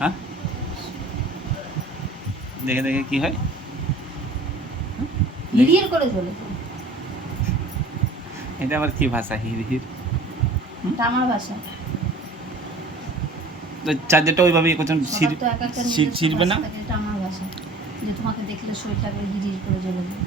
হ্যাঁ, দেখে দেখে কি হয়? হিড়হিড় করে চলে তো। এটা আবার কি ভাষা, হির হির? এটা আমার ভাষা। তো চার্জারটা ওইভাবে করছেন, সবার তো এক একটা নিজস্ব ছিড়বে না? ভাষা থাকে, এটা আমার ভাষা। যে তোমাকে দেখলে শরীরটা করে হিড়হিড় করে চলে যায়।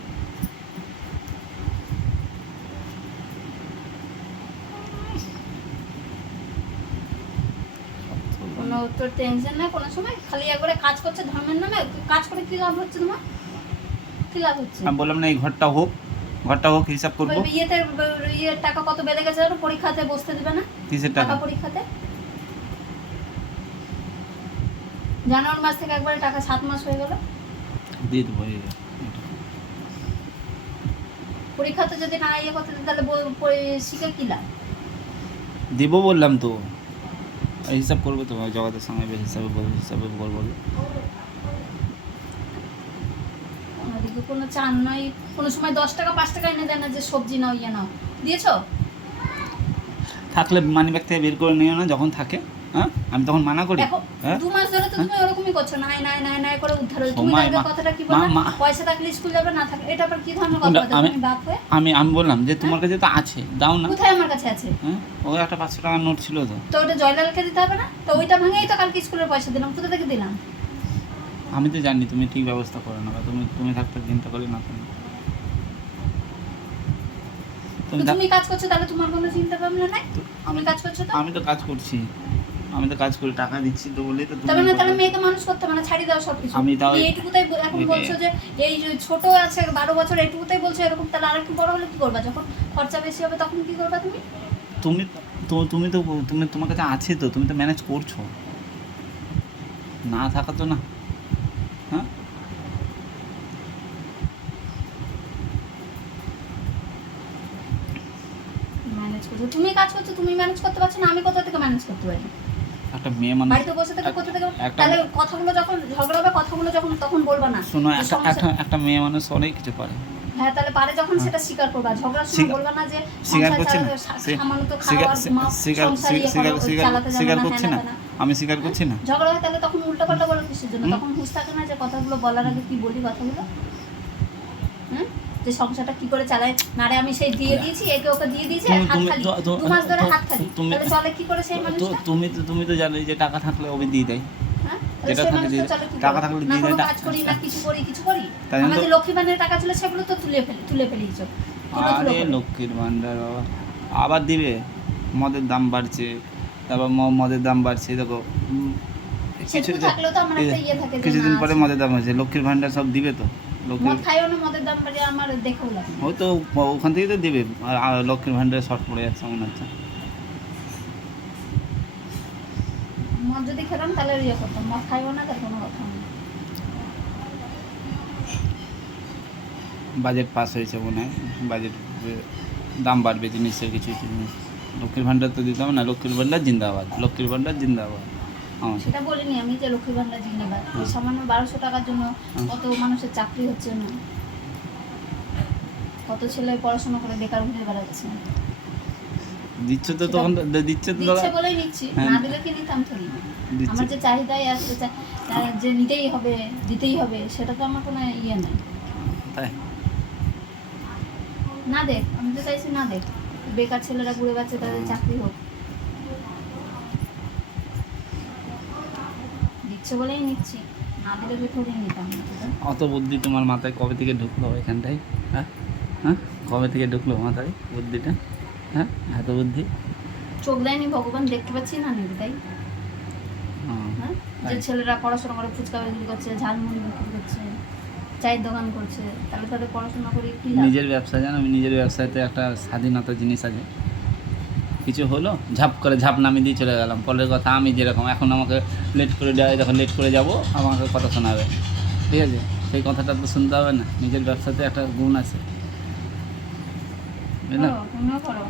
কোনো তোর টেনশন নাই কোনো সময়, খালি একবারে কাজ করছে ধর্মের নামে। কাজ করে কি লাভ হচ্ছে তোমার? কি লাভ হচ্ছে? আমি বললাম না এই ঘরটা হোক, হিসাব করবো। ওই ইয়েতে ইয়ের টাকা কত বেড়ে গেছে জানো? পরীক্ষাতে বসতে দেবে না। কিসের টাকা টাকা? পরীক্ষাতে জানুয়ারি মাস থেকে একবারে টাকা 7 মাস হয়ে গেল। দিয়ে দেবো এই এটা। পরীক্ষাতে যদি না ইয়ে করতে দিন, তাহলে শিখে কি লাভ? দেবো বললাম তো, হিসাব করবো তো, জগতের সঙ্গে হিসাবে বলবো। ওদিকে কোনো চান নয়, কোনো সময় 10 টাকা 5 টাকা এনে দেয় না যে সবজি নাও ইয়ে নাও। দিয়েছো? থাকলে মানি ব্যাগ থেকে বের করে নিও না যখন থাকে। হ্যাঁ, আমি তখন মানা করি? দেখো হ্যাঁ, 2 মাস ধরে তো তুমি ওরকমই করছো, নাই নাই নাই নাই করে উদ্ধার হয়ে। তুমি আগে কথাটা কি বললে? পয়সা থাকলে স্কুল যাবে, না থাকলে এটা আবার কি ধরনের কথা? তুমি বাপ হয়ে আমি বললাম যে তোমার কাছে তো আছে, দাও না। কোথায় আমার কাছে আছে? হ্যাঁ, ওই একটা 500 টাকার নোট ছিল তো। তো ওটা জয়লালকে দিতে হবে না? তো ওইটা ভাঙেই তো কালকে স্কুলের পয়সা দিলাম, কোথা থেকে দিলাম? আমি তো জানি তুমি ঠিক ব্যবস্থা করো না, তুমি থাকতে চিন্তা করি না তুমি। তুমি কাজ করছো, তাহলে তোমার কোনো চিন্তা ভাবনা নাই? আমি কাজ করছো তো? আমি তো কাজ করছি, আমি তো কাজ করে টাকা দিচ্ছি তো বলেই তো। তবে না, তাহলে মেয়েকে মানুষ করতে হবে না, ছাড়ি দাও সব কিছু। আমি তাও এইটুকুতাই এখন বলছো যে এই যে ছোট আছে 12 বছর, এইটুকুতাই বলছো এরকম, তাহলে আর একটু বড় হলে কি করবা? যখন খরচা বেশি হবে তখন কি করবা তুমি? তুমি তো তোমার কাছে আছে তো, তুমি তো ম্যানেজ করছো, না থাকা তো না। হ্যাঁ, ম্যানেজ করছো, তুমি কাজ করছো, তুমি ম্যানেজ করতে পারছো না, আমি কোথা থেকে ম্যানেজ করতে পারি? একটা মেয়ে মানুষ বাড়িতে বসে থেকে কোথা থেকে? তাহলে কথাগুলো যখন ঝগড়া হবে, কথাগুলো যখন তখন বলবা না। শোনো, একটা মেয়ে মানুষ অনেক কিছু পারে। হ্যাঁ, তাহলে পারে যখন সেটা স্বীকার করবা। ঝগড়ার সময় বলবা না যে স্বীকার করছি না, সামান্য তো খাওয়ার স্বীকার করছি না, আমি স্বীকার করছি না। ঝগড়া হয় তাহলে তখন উল্টোপাল্টা বলো কিসের জন্য? তখন হুঁশ থাকে না যে কথাগুলো বলার আগে কি বলি কথাগুলো? হুম, যে সংসারটা কি করে চালায় না রে, আমি সেই দিয়ে দিয়েছি, একে ওকে দিয়ে দিয়েছি, হাত খালি 2 মাস ধরে হাত খালি, তাহলে চলে কি করে সেই মানুষটা? তুমি তো জানো যে টাকা থাকলে ওকে দিয়ে দেয়, যেটা থাকে দিয়ে টাকা থাকলে দিয়ে দেয়। কাজ করি না, কিছু করি। আমাদের লক্ষ্মী ভান্ডারের টাকা ছিল, সেগুলো তো তুলে ফেলিয়েছো। আরে লক্ষ্মীর ভান্ডার বাবা আবার দিবে, মদের দাম বাড়ছে, তারপর মদের দাম বাড়ছে, দেখো কিছুদিন পরে মদের দাম হয়েছে, লক্ষ্মীর ভান্ডার সব দিবে তো। মদের দাম বাড়ে আমার দেখেও লাগে, হয়তো ওখান থেকেই তো দিবে, আর লক্ষ্মীর ভান্ডারে শর্ট পড়ে যাচ্ছে মনে হচ্ছে। মদ যদি খেলাম তাহলে ইয়ে করতাম, মদ খাইও না, তার কোনো কথা নেই। বাজেট পাস হয়েছে মনে হয়, বাজেট দাম বাড়বে জিনিসের, কিছু জিনিস। লক্ষ্মীর ভান্ডার তো দিতে হবে না, লক্ষ্মীর ভান্ডার জিন্দাবাদ, লক্ষ্মীর ভান্ডার জিন্দাবাদ। সেটা বলিনি আমি যে লক্ষ্মীর ভান্ডার জিন্দাবাদ। ওই সামান্য 1200 টাকার জন্য কত মানুষের চাকরি হচ্ছে না, কত ছেলে পড়াশোনা করে বেকার ঘুরে বেড়াচ্ছে। দিচ্ছ তো তখন, দিচ্ছে বলেই নিচ্ছি, না দিলে কি নিতাম থরি? আমার যে চাহিদাই আছে, যে নিতেই হবে, দিতেই হবে, সেটা তো আমার কোনো ইয়ে নাই। তাই না দেখ, আমি তো চাইছি না দেখ, বেকার ছেলেরা ঘুরে বেড়াচ্ছে, তাদের চাকরি হোক। দিচ্ছে বলেই নিচ্ছি, না দিলে কি থরি নিতাম না? অত বুদ্ধি তোমার মাথায় কবে থেকে ঢুকলো এখানটায়? হ্যাঁ হ্যাঁ, কবে থেকে ঢুকলো মাথায় বুদ্ধিটা? হ্যাঁ, এত বুদ্ধি চোখ দেয়নি ভগবান, দেখতে পাচ্ছি না নাকি তাই? হ্যাঁ, যে ছেলেরা পড়াশোনা করে ফুচকা বিক্রি করছে, ঝালমুড়ি বিক্রি করছে, চায়ের দোকান করছে, তাহলে তাদের পড়াশোনা করে কি লাভ? নিজের ব্যবসা জানো, আমি নিজের ব্যবসাতে একটা স্বাধীনতা জিনিস আছে। কিছু হলো ঝাপ নামিয়ে দিয়ে চলে গেলাম, পরের কথা আমি যেরকম এখন আমাকে লেট করে দেওয়া, যখন লেট করে যাব আমাকে কথা শোনাবে, ঠিক আছে? সেই কথাটা তো শুনতে হবে না, নিজের ব্যবসাতে একটা গুণ আছে, তুমিও করো।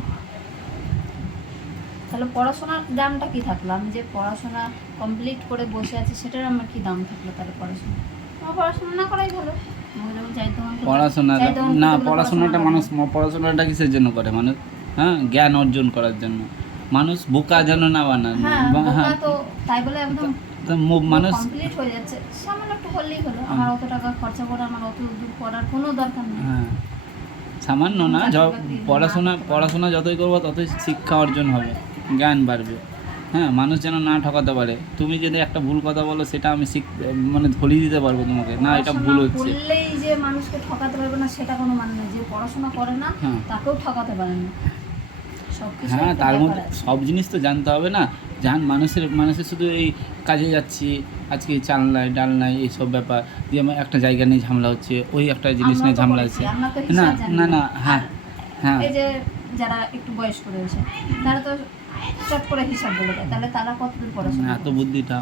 তাহলে পড়াশোনার দামটা কি থাকলো? আমি যে পড়াশোনা কমপ্লিট করে বসে আছি, সেটার আমার কি দাম থাকলো? তাহলে আমার পড়াশোনা না করাই ভালো। পড়াশোনাটা মানুষ, পড়াশোনাটা কিসের জন্য করে মানুষ? হ্যাঁ, জ্ঞান অর্জন করার জন্য। মানুষ বোকা যেন না বানান। তো তাই বলে একদম মানুষ কমপ্লিট হয়ে যাচ্ছে, সামান্য একটু করলেই হলো। আমার অত টাকা খরচা করে আমার অত দূর করার কোনো দরকার নেই। হ্যাঁ সামান্য না, পড়াশোনা যতই করবো ততই শিক্ষা অর্জন হবে, জ্ঞান বাড়বে। হ্যাঁ মানুষ যেন না ঠকাতে পারে। তুমি যদি একটা ভুল কথা বলো সেটা আমি মানে ধরিয়ে দিতে পারবো তোমাকে, না এটা ভুল হচ্ছে। বললেই যে মানুষকে ঠকাতে পারবে না সেটা কোনো মানে না। যে পড়াশোনা করে না হ্যাঁ তাকেও ঠকাতে পারে না। সবকিছু হ্যাঁ তার মধ্যে সব জিনিস তো জানতে হবে না। মানুষের শুধু এই কাজে যাচ্ছি, আজকে চাল নাই ডাল নাই এইসব ব্যাপার দিয়ে আমার একটা জায়গা নিয়ে ঝামেলা হচ্ছে, ওই একটা জিনিস নিয়ে ঝামেলা হচ্ছে। না না না হ্যাঁ হ্যাঁ এই যে যারা একটু বয়স্ক রয়েছে তারা তো চট করে হিসাব বলে দেয়, তাহলে তারা কতদূর পড়াশোনা এত বুদ্ধিটা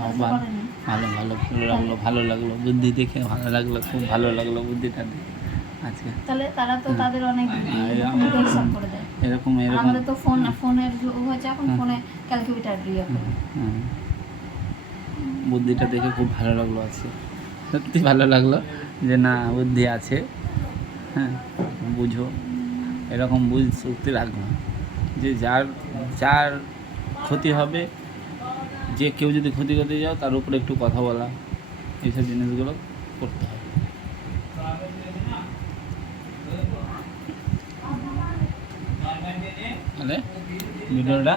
ভালো লাগলো বুদ্ধি দেখে, ভালো লাগলো, খুব ভালো লাগলো বুদ্ধিটা দেখে আজকে। তাহলে তারা তো তাদের অনেক হিসাব করে দেয়। এরকম আমাদের তো ফোনের যুগ হয়েছে এখন, ফোনে ক্যালকুলেটর দিয়ে বুদ্ধিটা দেখে খুব ভালো লাগলো আজকে, সত্যি ভালো লাগলো যে না বুদ্ধি আছে। হ্যাঁ বুঝো, এরকম বুঝ শক্তি রাখবো যে যার ক্ষতি হবে, যে কেউ যদি ক্ষতি করতে যাও তার উপরে একটু কথা বলা, এইসব জিনিসগুলো করতে হবে। তাহলে ভিডিওটা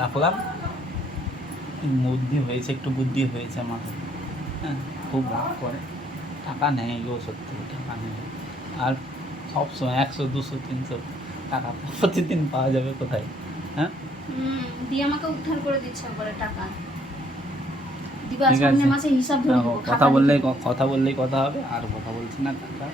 রাখলাম। একটু বুদ্ধি হয়েছে আমার। হ্যাঁ খুব রাগ করে, টাকা নেই গো, সত্যি টাকা নেই। আর সবসময় 100 200 300 টাকা প্রতিদিন পাওয়া যাবে কোথায়? হ্যাঁ দিয়ে আমাকে উদ্ধার করে দিচ্ছে একবারে টাকা দিবা, ঠিক সামনে আছে। মাসে হিসাব ধরে দেবো। কথা বললেই কথা হবে, আর কথা বলছি না টাকা